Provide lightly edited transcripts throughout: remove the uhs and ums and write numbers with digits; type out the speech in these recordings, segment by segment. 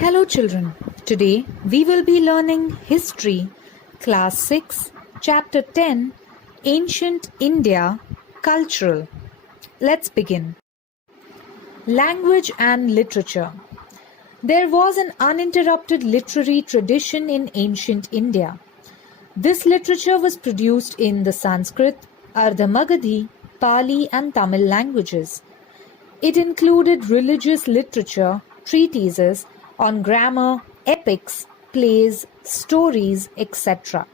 Hello children, today we will be learning History, Class 6, Chapter 10, Ancient India, Cultural. Let's begin. Language and Literature. There was an uninterrupted literary tradition in ancient India. This literature was produced in the Sanskrit, Ardha-Magadhi, Pali and Tamil languages. It included religious literature, treatises on grammar, epics, plays, stories, etc.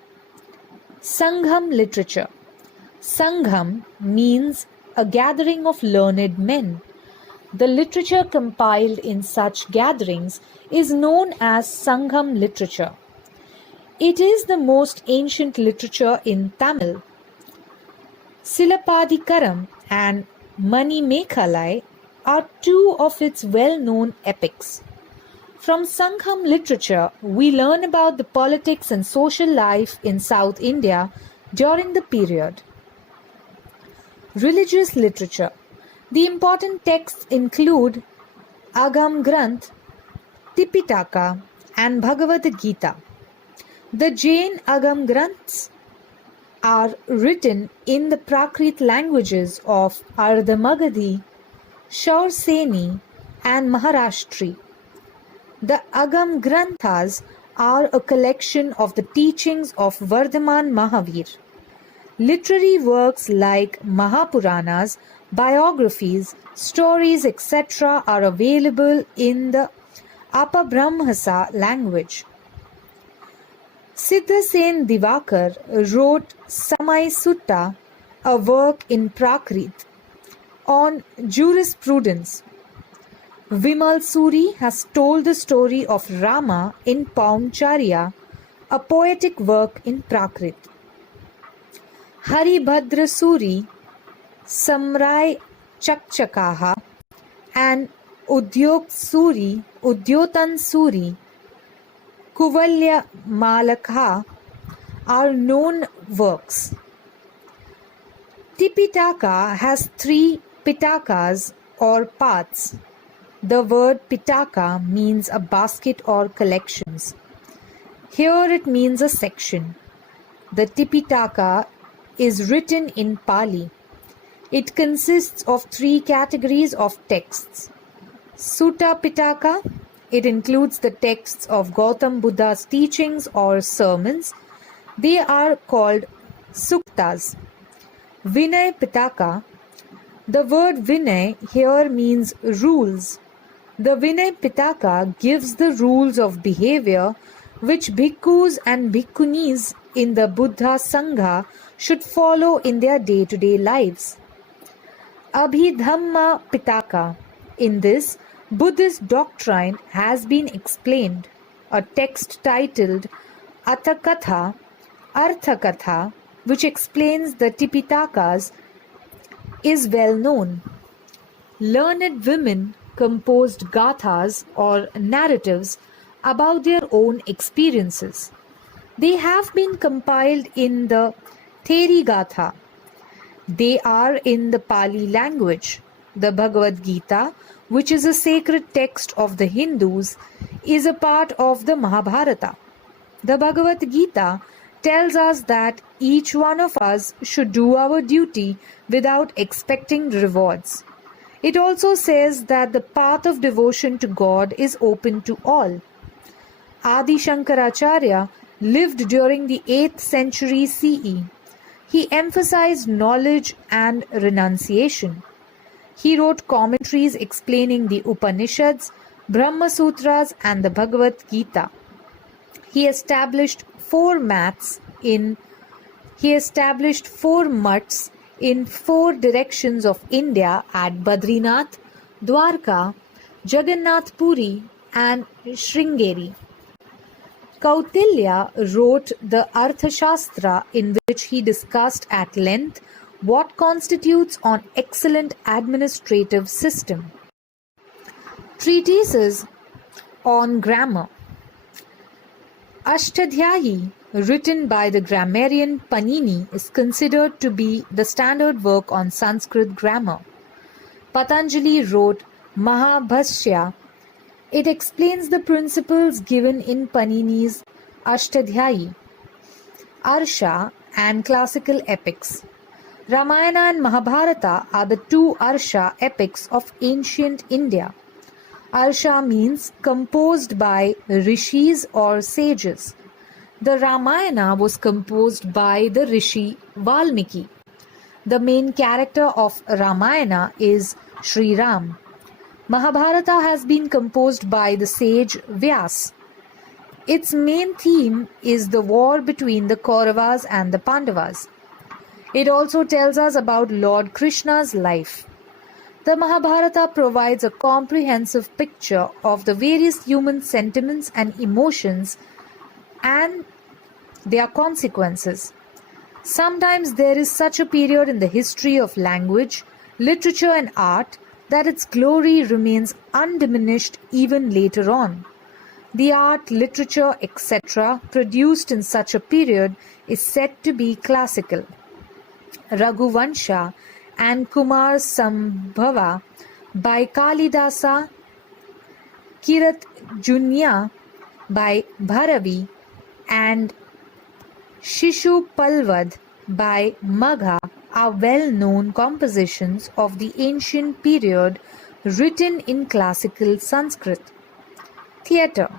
Sangham literature. Sangham means a gathering of learned men. The literature compiled in such gatherings is known as Sangham literature. It is the most ancient literature in Tamil. Silapadikaram and Manimekhalai are two of its well-known epics. From Sangham literature, we learn about the politics and social life in South India during the period. Religious literature. The important texts include Agam Granth, Tipitaka and Bhagavad Gita. The Jain Agam Granths are written in the Prakrit languages of Ardha-Magadhi, Shaurseni and Maharashtri. The Agam Granthas are a collection of the teachings of Vardhaman Mahavir. Literary works like Mahapuranas, biographies, stories, etc. are available in the Apabrahmasa language. Siddhasen Divakar wrote Samay Sutta, a work in Prakrit, on jurisprudence. Vimal Suri has told the story of Rama in Paumcharya, a poetic work in Prakrit. Haribhadra Suri, Samrai Chakchakaha and Udyotan Suri, Kuvalya Malakha are known works. Tipitaka has three pitakas or parts. The word pitaka means a basket or collections. Here it means a section. The Tipitaka is written in Pali. It consists of three categories of texts. Sutta Pitaka, it includes the texts of Gautam Buddha's teachings or sermons. They are called suktas. Vinay Pitaka, the word Vinay here means rules. The Vinay Pitaka gives the rules of behavior which bhikkhus and bhikkhunis in the Buddha Sangha should follow in their day-to-day lives. Abhidhamma Pitaka. In this, Buddhist doctrine has been explained. A text titled Athakatha, Arthakatha, which explains the Tipitakas, is well known. Learned women composed gathas or narratives about their own experiences. They have been compiled in the Theri Gatha. They are in the Pali language. The Bhagavad Gita, which is a sacred text of the Hindus, is a part of the Mahabharata. The Bhagavad Gita tells us that each one of us should do our duty without expecting rewards. It also says that the path of devotion to God is open to all. Adi Shankaracharya lived during the 8th century CE. He emphasized knowledge and renunciation. He wrote commentaries explaining the Upanishads, Brahma Sutras and the Bhagavad Gita. He established four mats in four directions of India at Badrinath, Dwarka, Jagannath Puri and Sringeri. Kautilya wrote the Arthashastra, in which he discussed at length what constitutes an excellent administrative system. Treatises on grammar. Ashtadhyayi, written by the grammarian Panini, is considered to be the standard work on Sanskrit grammar. Patanjali wrote Mahabhashya It explains the principles given in Panini's Ashtadhyayi, Arsha, and classical epics. Ramayana and Mahabharata are the two Arsha epics of ancient India. Arsha means composed by rishis or sages. The Ramayana was composed by the rishi Valmiki. The main character of Ramayana is Sri Ram. Mahabharata has been composed by the sage Vyas. Its main theme is the war between the Kauravas and the Pandavas. It also tells us about Lord Krishna's life. The Mahabharata provides a comprehensive picture of the various human sentiments and emotions and their consequences. Sometimes there is such a period in the history of language, literature, and art that its glory remains undiminished even later on. The art, literature, etc., produced in such a period is said to be classical. Raghuvansha and Kumar Sambhava by Kalidasa, Kirat Junya by Bharavi, and Shishu Palvad by Magha are well-known compositions of the ancient period written in classical Sanskrit. Theatre.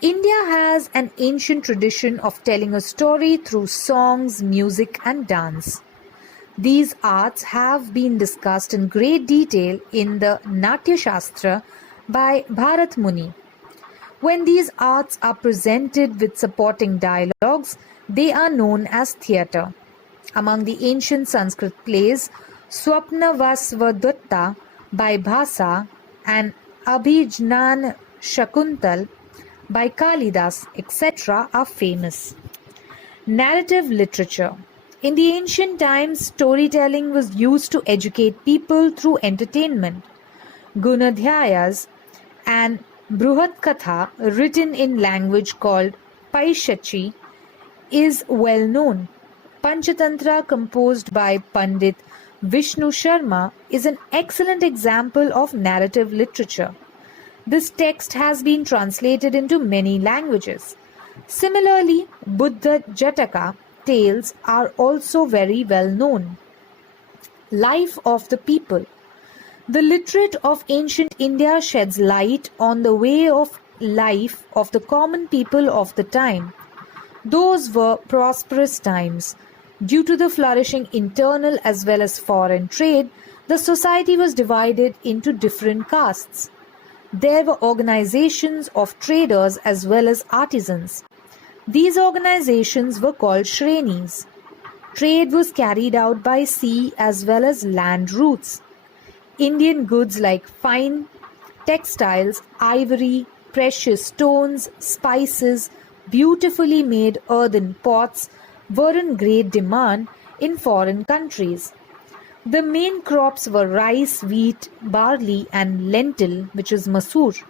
India has an ancient tradition of telling a story through songs, music, and dance. These arts have been discussed in great detail in the Natya Shastra by Bharat Muni. When these arts are presented with supporting dialogues, they are known as theatre. Among the ancient Sanskrit plays, Swapna Vasvadutta by Bhasa and Abhijnan Shakuntal by Kalidas, etc. are famous. Narrative literature. In the ancient times, storytelling was used to educate people through entertainment. Gunadhyayas and Bruhat Katha, written in language called Paishachi, is well known. Panchatantra, composed by Pandit Vishnu Sharma, is an excellent example of narrative literature. This text has been translated into many languages. Similarly, Buddha Jataka tales are also very well known. Life of the people. The literate of ancient India sheds light on the way of life of the common people of the time. Those were prosperous times. Due to the flourishing internal as well as foreign trade, the society was divided into different castes. There were organizations of traders as well as artisans. These organizations were called shrenis. Trade was carried out by sea as well as land routes. Indian goods like fine textiles, ivory, precious stones, spices, beautifully made earthen pots were in great demand in foreign countries. The main crops were rice, wheat, barley, and lentil, which is masoor.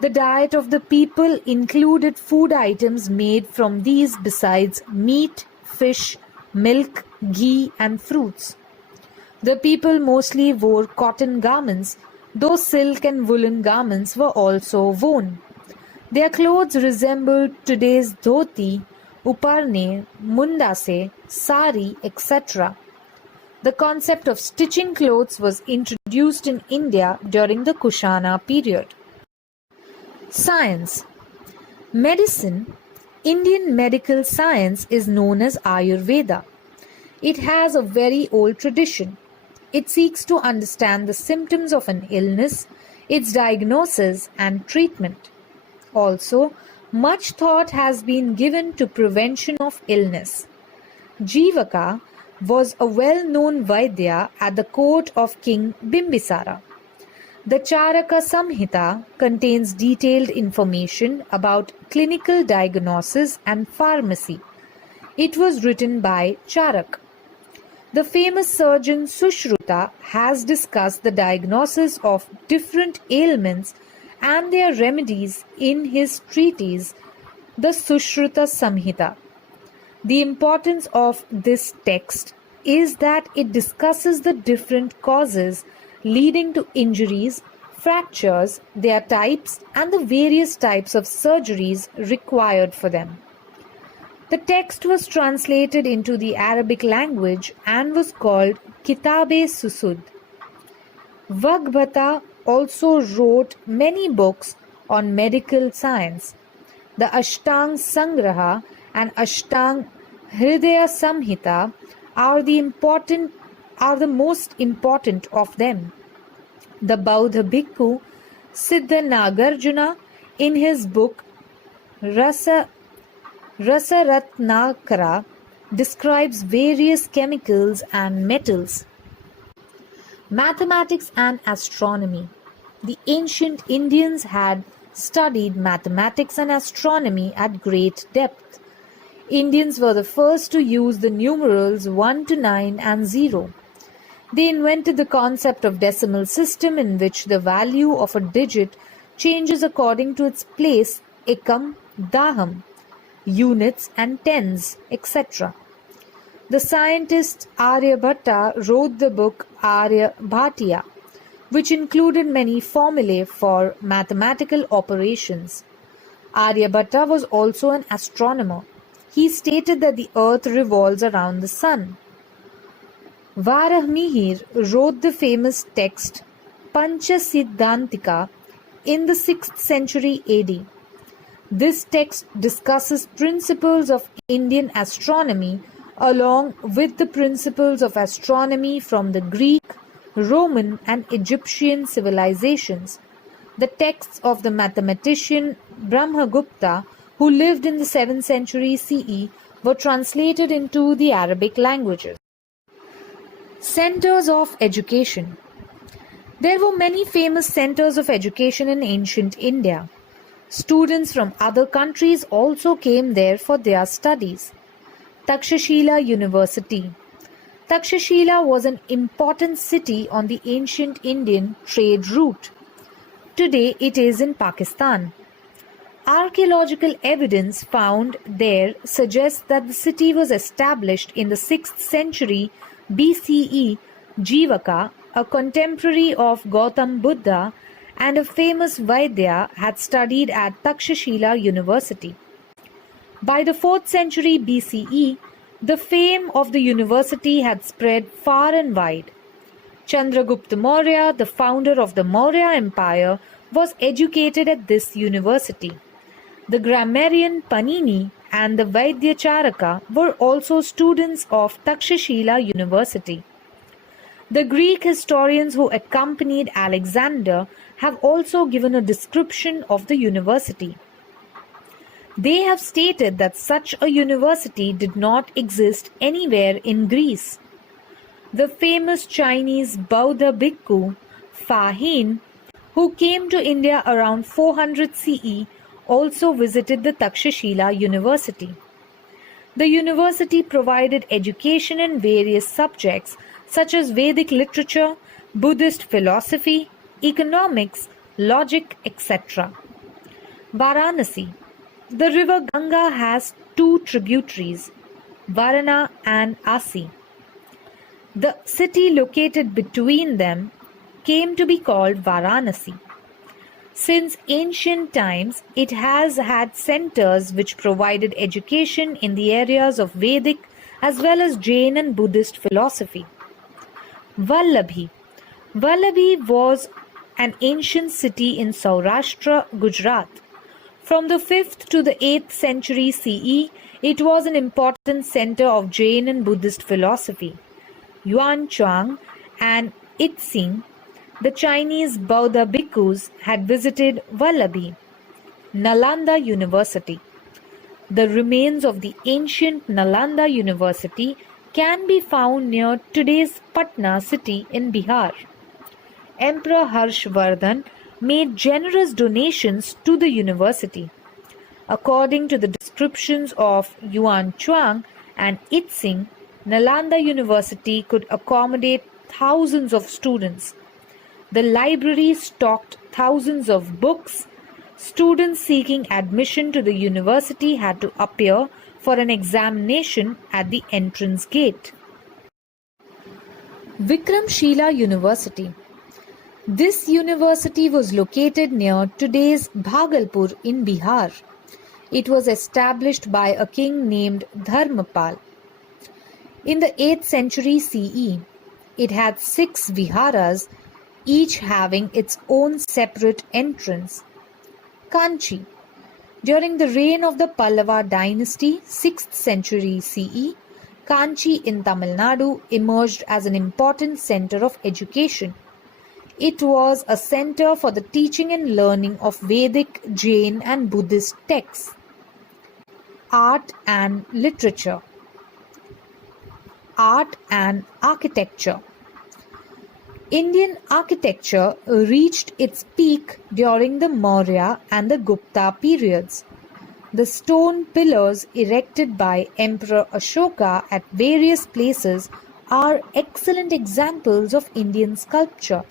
The diet of the people included food items made from these besides meat, fish, milk, ghee, and fruits. The people mostly wore cotton garments, though silk and woolen garments were also worn. Their clothes resembled today's dhoti, uparne, mundase, sari, etc. The concept of stitching clothes was introduced in India during the Kushana period. Science. Medicine. Indian medical science is known as Ayurveda. It has a very old tradition. It seeks to understand the symptoms of an illness, its diagnosis and treatment. Also, much thought has been given to prevention of illness. Jivaka was a well-known Vaidya at the court of King Bimbisara. The Charaka Samhita contains detailed information about clinical diagnosis and pharmacy. It was written by Charak. The famous surgeon Sushruta has discussed the diagnosis of different ailments and their remedies in his treatise, the Sushruta Samhita. The importance of this text is that it discusses the different causes leading to injuries fractures, their types, and the various types of surgeries required for them. The text was translated into the Arabic language and was called Kitab-e-Susud. Vagbhata also wrote many books on medical science. The Ashtang Sangraha and Ashtang Hridaya Samhita are the most important of them. The Bauddha Bhikkhu Siddha Nagarjuna, in his book Rasaratnakara, describes various chemicals and metals. Mathematics and astronomy. The ancient Indians had studied mathematics and astronomy at great depth. Indians were the first to use the numerals 1 to 9 and 0. They invented the concept of decimal system, in which the value of a digit changes according to its place, ekam, daham, units and tens, etc. The scientist Aryabhatta wrote the book Aryabhatiya, which included many formulae for mathematical operations. Aryabhatta was also an astronomer. He stated that the earth revolves around the sun. Varahmihir wrote the famous text Panchasiddhantika in the 6th century AD. This text discusses principles of Indian astronomy along with the principles of astronomy from the Greek, Roman and Egyptian civilizations. The texts of the mathematician Brahmagupta, who lived in the 7th century CE, were translated into the Arabic languages. Centers of education. There were many famous centers of education in ancient India. Students from other countries also came there for their studies. Takshashila University. Takshashila was an important city on the ancient Indian trade route. Today it is in Pakistan. Archaeological evidence found there suggests that the city was established in the 6th century BCE. Jivaka, a contemporary of Gautam Buddha and a famous Vaidya, had studied at Takshashila University. By the 4th century BCE, the fame of the university had spread far and wide. Chandragupta Maurya, the founder of the Maurya Empire, was educated at this university. The grammarian Panini and the Vaidyacharaka were also students of Takshashila University. The Greek historians who accompanied Alexander have also given a description of the university. They have stated that such a university did not exist anywhere in Greece. The famous Chinese Bauddha Bhikkhu Fa Hin, who came to India around 400 CE, also visited the Takshashila University. The university provided education in various subjects such as Vedic literature, Buddhist philosophy, economics, logic, etc. Varanasi. The river Ganga has two tributaries, Varana and Asi. The city located between them came to be called Varanasi. Since ancient times, it has had centers which provided education in the areas of Vedic as well as Jain and Buddhist philosophy. Vallabhi. Vallabhi was an ancient city in Saurashtra, Gujarat. From the 5th to the 8th century CE, it was an important center of Jain and Buddhist philosophy. Yuan Chuang and Itzing, the Chinese Bauddha bhikkhus, had visited Vallabhi. Nalanda University. The remains of the ancient Nalanda University can be found near today's Patna city in Bihar. Emperor Harshvardhan made generous donations to the university. According to the descriptions of Yuan Chuang and Itzing, Nalanda University could accommodate thousands of students. The library stocked thousands of books. Students seeking admission to the university had to appear for an examination at the entrance gate. Vikramshila University. This university was located near today's Bhagalpur in Bihar. It was established by a king named Dharmapal. In the 8th century CE, it had 6 viharas, each having its own separate entrance. Kanchi. During the reign of the Pallava dynasty, 6th century CE, Kanchi in Tamil Nadu emerged as an important center of education. It was a center for the teaching and learning of Vedic, Jain and Buddhist texts. Art and literature. Art and architecture. Indian architecture reached its peak during the Maurya and the Gupta periods. The stone pillars erected by Emperor Ashoka at various places are excellent examples of Indian sculpture.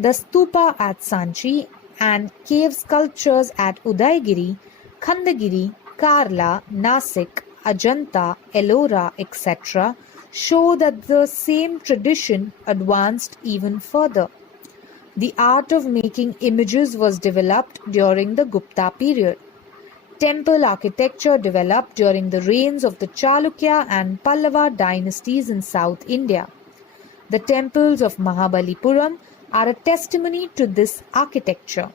The stupa at Sanchi and cave sculptures at Udaygiri, Khandagiri, Karla, Nasik, Ajanta, Ellora, etc. show that the same tradition advanced even further. The art of making images was developed during the Gupta period. Temple architecture developed during the reigns of the Chalukya and Pallava dynasties in South India. The temples of Mahabalipuram are a testimony to this architecture.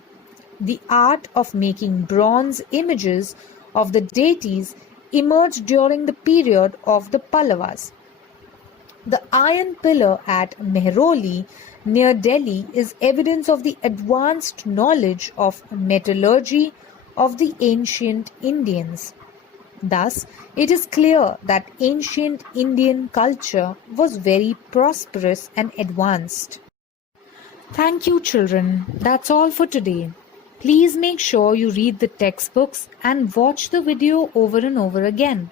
The art of making bronze images of the deities emerged during the period of the Pallavas. The iron pillar at Mehroli near Delhi is evidence of the advanced knowledge of metallurgy of the ancient Indians. Thus, it is clear that ancient Indian culture was very prosperous and advanced. Thank you, children. That's all for today. Please make sure you read the textbooks and watch the video over and over again.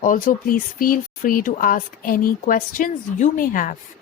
Also, please feel free to ask any questions you may have.